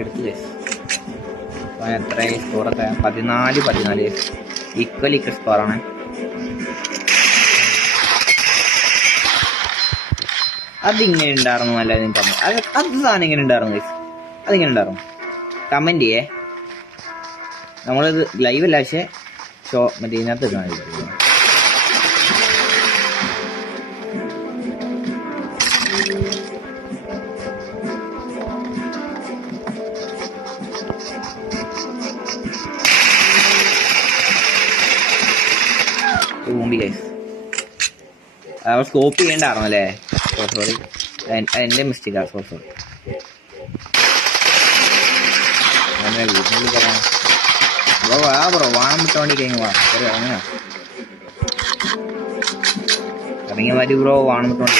എടുത്ത് എത്ര സ്കോറൊക്കെ 14 ഈക്വൽ സ്കോറാണ്. അതിങ്ങനെ ഉണ്ടായിരുന്നു അല്ല എനിക്ക് അത് സാധനം ഇങ്ങനെ ഉണ്ടായിരുന്നു ഗൈസ്, അതിങ്ങനെ കമന്റ് ചെയ്യേ. നമ്മളിത് ലൈവ് അല്ല, പക്ഷെ മറ്റേ ഇതിനകത്ത് കാണിക്കും. സ്കോപ്പ് ചെയ്യണ്ടായിരുന്നു അല്ലേ? സോറി, എൻ്റെ മിസ്റ്റേക്കാ. സോറി. വീട്ടിൽ പറയാം ബ്രോ വാണം വിട്ടോണ്ടി കഴിഞ്ഞു ഇറങ്ങിയ മാറ്റി ബ്രോ വാണം വിട്ടോണ്ടി